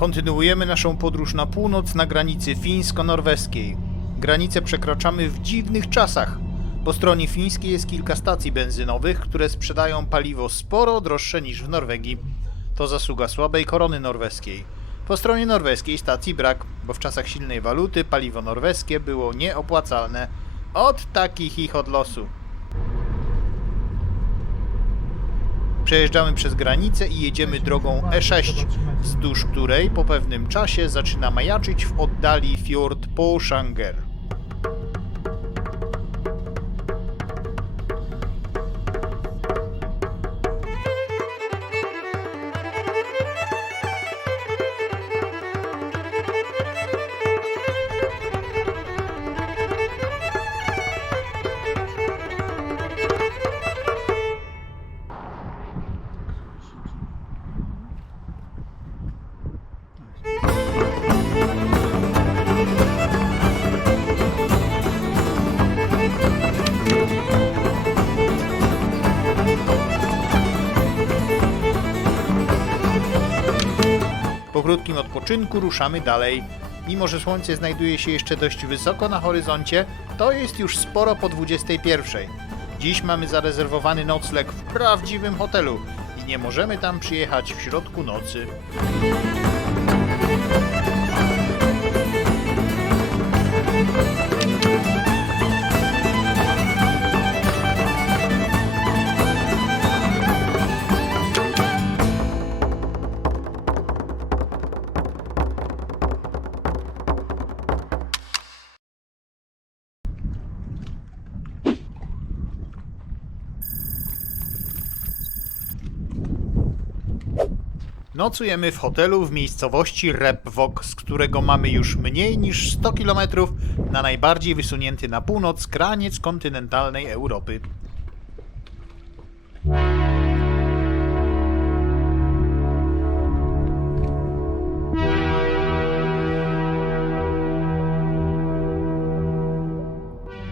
Kontynuujemy naszą podróż na północ na granicy fińsko-norweskiej. Granicę przekraczamy w dziwnych czasach. Po stronie fińskiej jest kilka stacji benzynowych, które sprzedają paliwo sporo droższe niż w Norwegii. To zasługa słabej korony norweskiej. Po stronie norweskiej stacji brak, bo w czasach silnej waluty paliwo norweskie było nieopłacalne. Od takich ich od losu. Przejeżdżamy przez granicę i jedziemy drogą E6, wzdłuż której po pewnym czasie zaczyna majaczyć w oddali fiord Porsanger. Po krótkim odpoczynku ruszamy dalej. Mimo że słońce znajduje się jeszcze dość wysoko na horyzoncie, to jest już sporo po 21. Dziś mamy zarezerwowany nocleg w prawdziwym hotelu i nie możemy tam przyjechać w środku nocy. Nocujemy w hotelu w miejscowości Repvok, z którego mamy już mniej niż 100 km na najbardziej wysunięty na północ kraniec kontynentalnej Europy.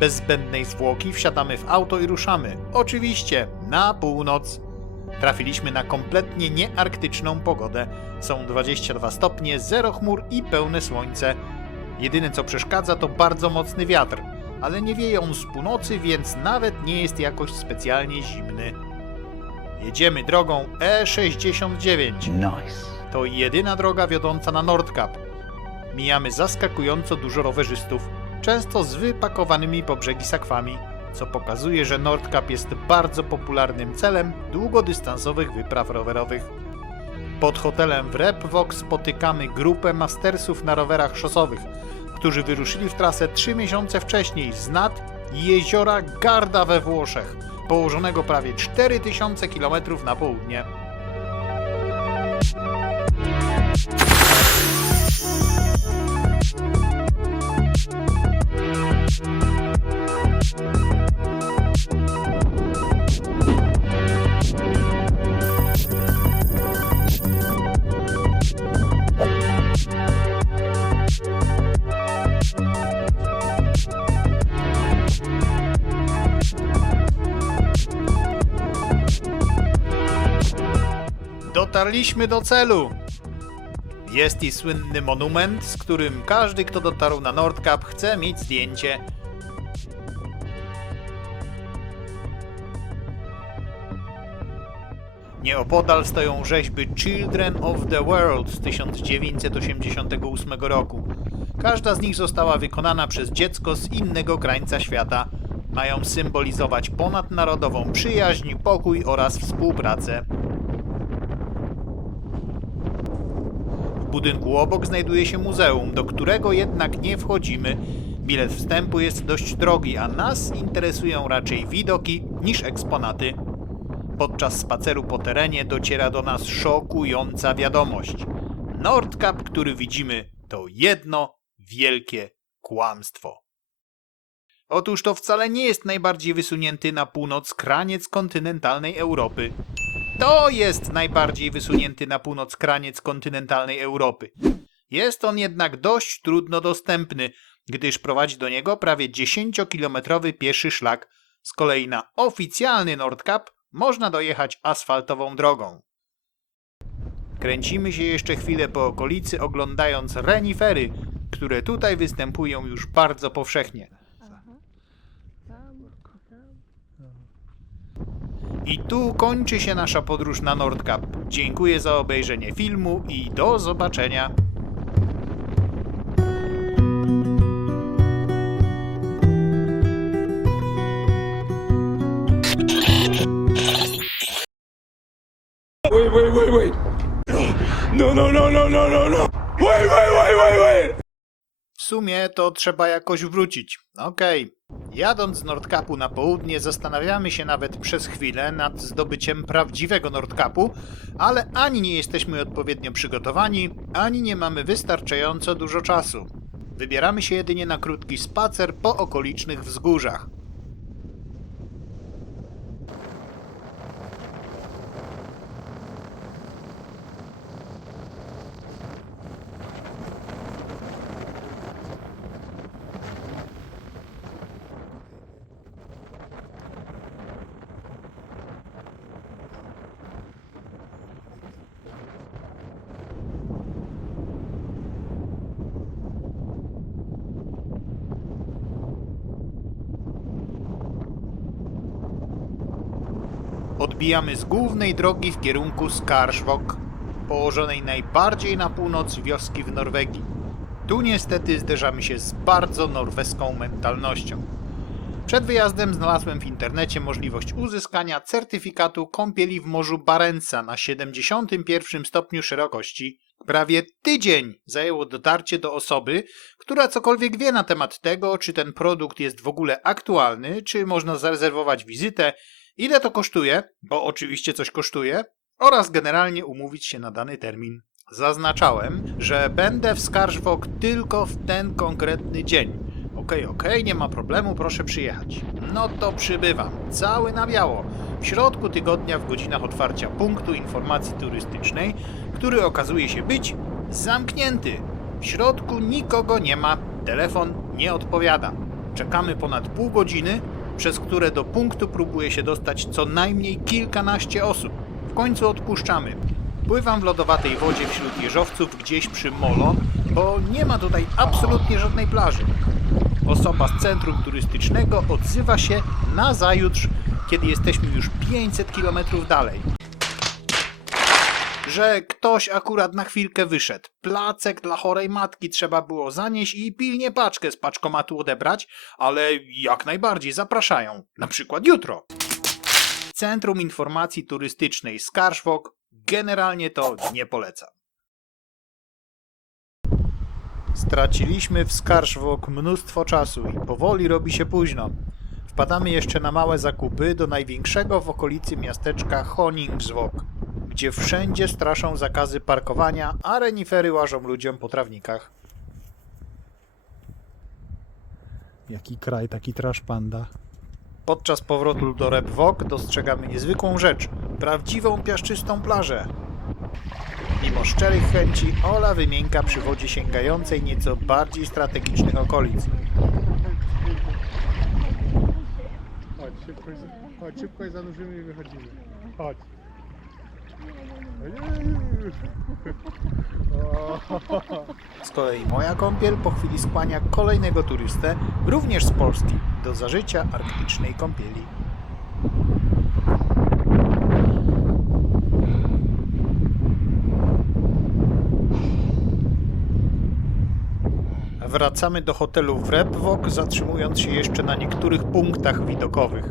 Bez zbędnej zwłoki wsiadamy w auto i ruszamy. Oczywiście na północ. Trafiliśmy na kompletnie niearktyczną pogodę. Są 22 stopnie, zero chmur i pełne słońce. Jedyne co przeszkadza to bardzo mocny wiatr, ale nie wieje on z północy, więc nawet nie jest jakoś specjalnie zimny. Jedziemy drogą E69. To jedyna droga wiodąca na Nordkap. Mijamy zaskakująco dużo rowerzystów, często z wypakowanymi po brzegi sakwami, co pokazuje, że Nordkap jest bardzo popularnym celem długodystansowych wypraw rowerowych. Pod hotelem w Repvok spotykamy grupę mastersów na rowerach szosowych, którzy wyruszyli w trasę 3 miesiące wcześniej z nad jeziora Garda we Włoszech, położonego prawie 4000 km na południe. Dotarliśmy do celu! Jest i słynny monument, z którym każdy, kto dotarł na Nordkap, chce mieć zdjęcie. Nieopodal stoją rzeźby Children of the World z 1988 roku. Każda z nich została wykonana przez dziecko z innego krańca świata. Mają symbolizować ponadnarodową przyjaźń, pokój oraz współpracę. W budynku obok znajduje się muzeum, do którego jednak nie wchodzimy. Bilet wstępu jest dość drogi, a nas interesują raczej widoki niż eksponaty. Podczas spaceru po terenie dociera do nas szokująca wiadomość. Nordkap, który widzimy, to jedno wielkie kłamstwo. Otóż to wcale nie jest najbardziej wysunięty na północ kraniec kontynentalnej Europy. To jest najbardziej wysunięty na północ kraniec kontynentalnej Europy. Jest on jednak dość trudno dostępny, gdyż prowadzi do niego prawie 10-kilometrowy pieszy szlak. Z kolei na oficjalny Nordkap można dojechać asfaltową drogą. Kręcimy się jeszcze chwilę po okolicy, oglądając renifery, które tutaj występują już bardzo powszechnie. I tu kończy się nasza podróż na Nordkap. Dziękuję za obejrzenie filmu i do zobaczenia. Wait. No. Wait. W sumie to trzeba jakoś wrócić. Okej. Jadąc z Nordkapu na południe zastanawiamy się nawet przez chwilę nad zdobyciem prawdziwego Nordkapu, ale ani nie jesteśmy odpowiednio przygotowani, ani nie mamy wystarczająco dużo czasu. Wybieramy się jedynie na krótki spacer po okolicznych wzgórzach. Odbijamy z głównej drogi w kierunku Skarsvåg, położonej najbardziej na północ wioski w Norwegii. Tu niestety zderzamy się z bardzo norweską mentalnością. Przed wyjazdem znalazłem w internecie możliwość uzyskania certyfikatu kąpieli w Morzu Barentsa na 71 stopniu szerokości. Prawie tydzień zajęło dotarcie do osoby, która cokolwiek wie na temat tego, czy ten produkt jest w ogóle aktualny, czy można zarezerwować wizytę, ile to kosztuje, bo oczywiście coś kosztuje, oraz generalnie umówić się na dany termin. Zaznaczałem, że będę w Skarsvåg tylko w ten konkretny dzień. Okej, nie ma problemu, proszę przyjechać. No to przybywam, cały na biało, w środku tygodnia w godzinach otwarcia punktu informacji turystycznej, który okazuje się być zamknięty. W środku nikogo nie ma, telefon nie odpowiada. Czekamy ponad pół godziny, przez które do punktu próbuje się dostać co najmniej kilkanaście osób. W końcu odpuszczamy. Pływam w lodowatej wodzie wśród jeżowców gdzieś przy molo, bo nie ma tutaj absolutnie żadnej plaży. Osoba z centrum turystycznego odzywa się nazajutrz, kiedy jesteśmy już 500 km dalej. Że ktoś akurat na chwilkę wyszedł. Placek dla chorej matki trzeba było zanieść i pilnie paczkę z paczkomatu odebrać, ale jak najbardziej zapraszają. Na przykład jutro. Centrum Informacji Turystycznej Skarsvåg generalnie to nie polecam. Straciliśmy w Skarsvåg mnóstwo czasu i powoli robi się późno. Wpadamy jeszcze na małe zakupy do największego w okolicy miasteczka Honningsvåg, gdzie wszędzie straszą zakazy parkowania, a renifery łażą ludziom po trawnikach. Jaki kraj, taki trash panda. Podczas powrotu do Repvåg dostrzegamy niezwykłą rzecz, prawdziwą piaszczystą plażę. Mimo szczerych chęci, Ola wymienka przy wodzie sięgającej nieco bardziej strategicznych okolic. Chodź, szybko i zanurzymy i wychodzimy. Chodź. Z kolei moja kąpiel po chwili skłania kolejnego turystę, również z Polski, do zażycia arktycznej kąpieli. Wracamy do hotelu w Repvåg, zatrzymując się jeszcze na niektórych punktach widokowych.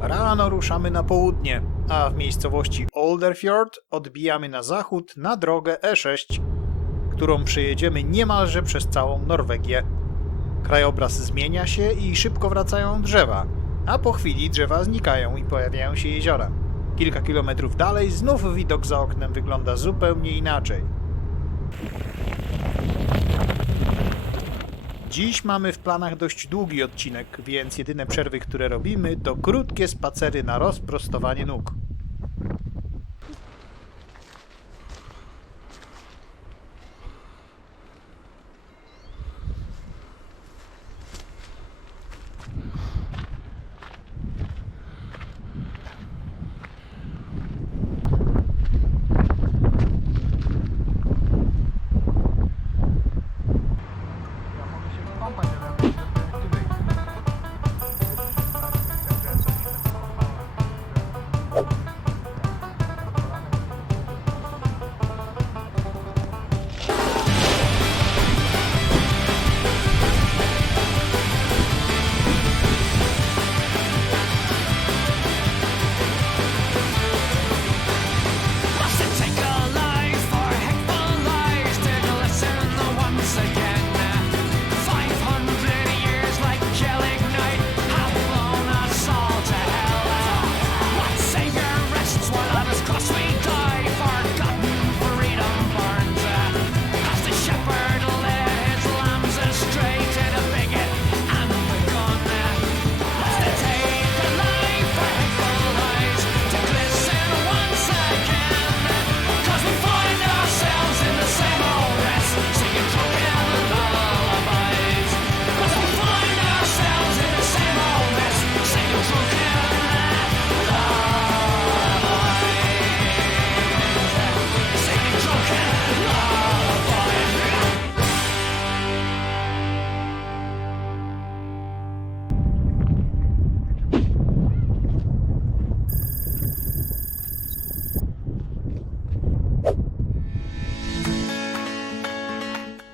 Rano ruszamy na południe, a w miejscowości Olderfjord odbijamy na zachód na drogę E6, którą przejedziemy niemalże przez całą Norwegię. Krajobraz zmienia się i szybko wracają drzewa, a po chwili drzewa znikają i pojawiają się jeziora. Kilka kilometrów dalej znów widok za oknem wygląda zupełnie inaczej. Dziś mamy w planach dość długi odcinek, więc jedyne przerwy, które robimy, to krótkie spacery na rozprostowanie nóg.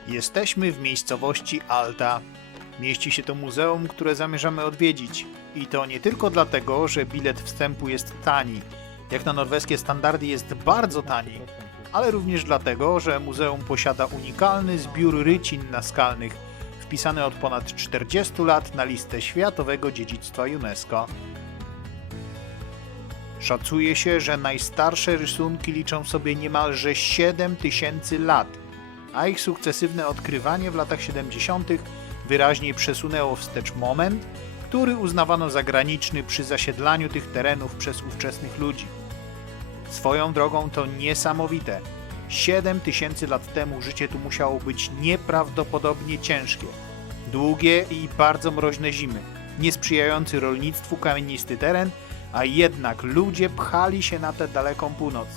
Jesteśmy w miejscowości Alta. Mieści się to muzeum, które zamierzamy odwiedzić. I to nie tylko dlatego, że bilet wstępu jest tani. Jak na norweskie standardy jest bardzo tani. Ale również dlatego, że muzeum posiada unikalny zbiór rycin naskalnych, wpisany od ponad 40 lat na listę Światowego Dziedzictwa UNESCO. Szacuje się, że najstarsze rysunki liczą sobie niemalże 7000 lat, a ich sukcesywne odkrywanie w latach 70. wyraźnie przesunęło wstecz moment, który uznawano za graniczny przy zasiedlaniu tych terenów przez ówczesnych ludzi. Swoją drogą to niesamowite. 7000 lat temu życie tu musiało być nieprawdopodobnie ciężkie. Długie i bardzo mroźne zimy, niesprzyjający rolnictwu kamienisty teren, a jednak ludzie pchali się na tę daleką północ.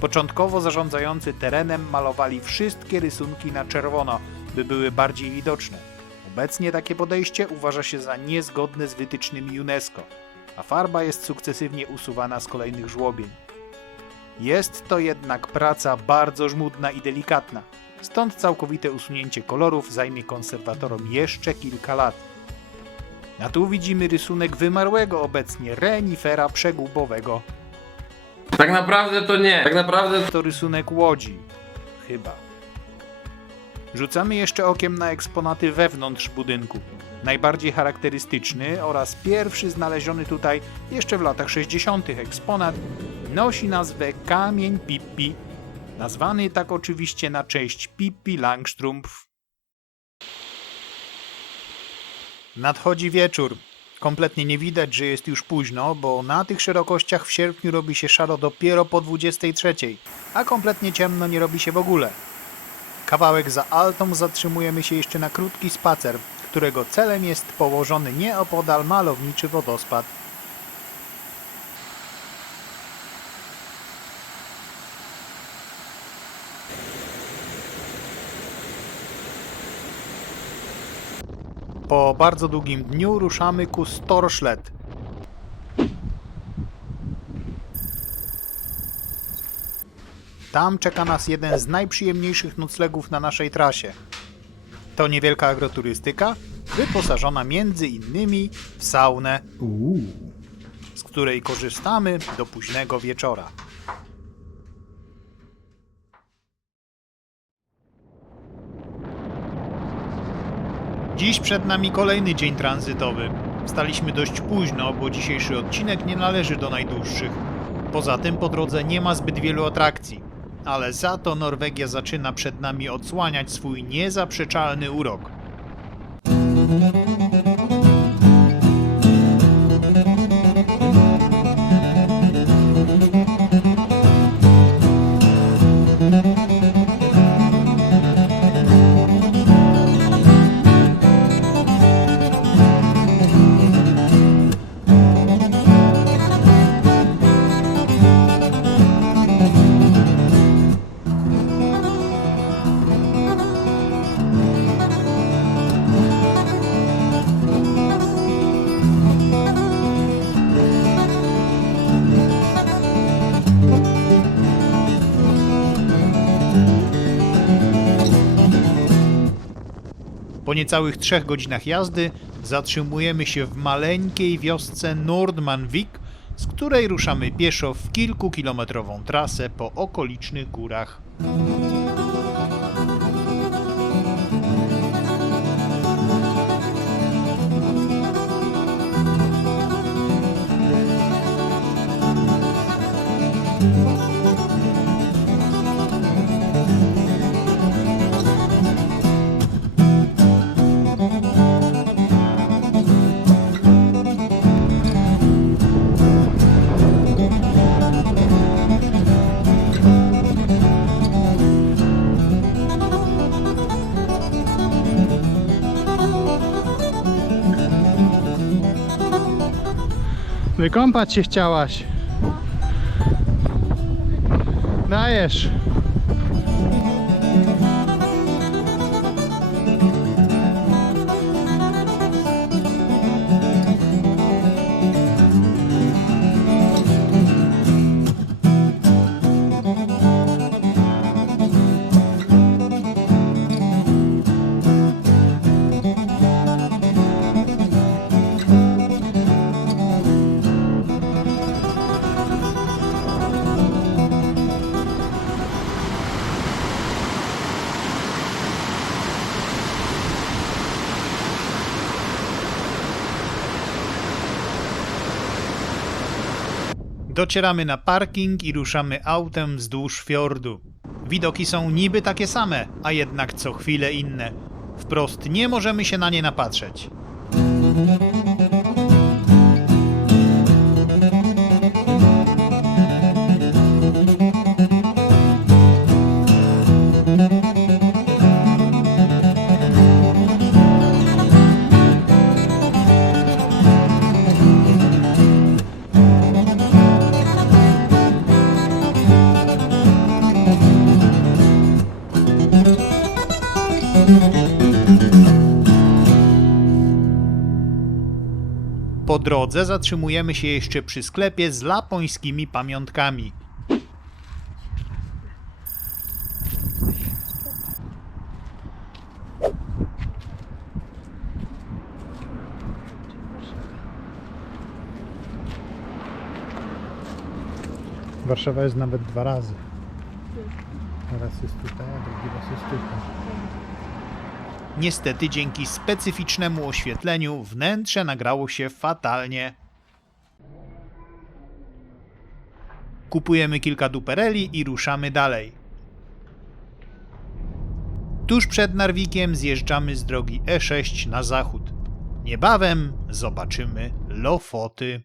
Początkowo zarządzający terenem malowali wszystkie rysunki na czerwono, by były bardziej widoczne. Obecnie takie podejście uważa się za niezgodne z wytycznymi UNESCO, a farba jest sukcesywnie usuwana z kolejnych żłobień. Jest to jednak praca bardzo żmudna i delikatna, stąd całkowite usunięcie kolorów zajmie konserwatorom jeszcze kilka lat. A tu widzimy rysunek wymarłego obecnie renifera przegubowego. Tak naprawdę to nie. Tak naprawdę To rysunek łodzi. Chyba. Rzucamy jeszcze okiem na eksponaty wewnątrz budynku. Najbardziej charakterystyczny oraz pierwszy znaleziony tutaj jeszcze w latach 60. eksponat nosi nazwę Kamień Pippi, nazwany tak oczywiście na cześć Pippi Langstrumpf. Nadchodzi wieczór. Kompletnie nie widać, że jest już późno, bo na tych szerokościach w sierpniu robi się szaro dopiero po 23, a kompletnie ciemno nie robi się w ogóle. Kawałek za Altą zatrzymujemy się jeszcze na krótki spacer, którego celem jest położony nieopodal malowniczy wodospad. Po bardzo długim dniu ruszamy ku Storslett. Tam czeka nas jeden z najprzyjemniejszych noclegów na naszej trasie. To niewielka agroturystyka, wyposażona między innymi w saunę, z której korzystamy do późnego wieczora. Dziś przed nami kolejny dzień tranzytowy. Wstaliśmy dość późno, bo dzisiejszy odcinek nie należy do najdłuższych. Poza tym po drodze nie ma zbyt wielu atrakcji. Ale za to Norwegia zaczyna przed nami odsłaniać swój niezaprzeczalny urok. Po niecałych 3 godzinach jazdy zatrzymujemy się w maleńkiej wiosce Nordmanvik, z której ruszamy pieszo w kilkukilometrową trasę po okolicznych górach. Wykąpać się chciałaś. Dajesz. Docieramy na parking i ruszamy autem wzdłuż fiordu. Widoki są niby takie same, a jednak co chwilę inne. Wprost nie możemy się na nie napatrzeć. Po drodze zatrzymujemy się jeszcze przy sklepie z lapońskimi pamiątkami. Warszawa jest nawet 2 razy. Raz jest tutaj, a drugi raz jest tutaj. Niestety dzięki specyficznemu oświetleniu wnętrze nagrało się fatalnie. Kupujemy kilka dupereli i ruszamy dalej. Tuż przed Narwikiem zjeżdżamy z drogi E6 na zachód. Niebawem zobaczymy Lofoty.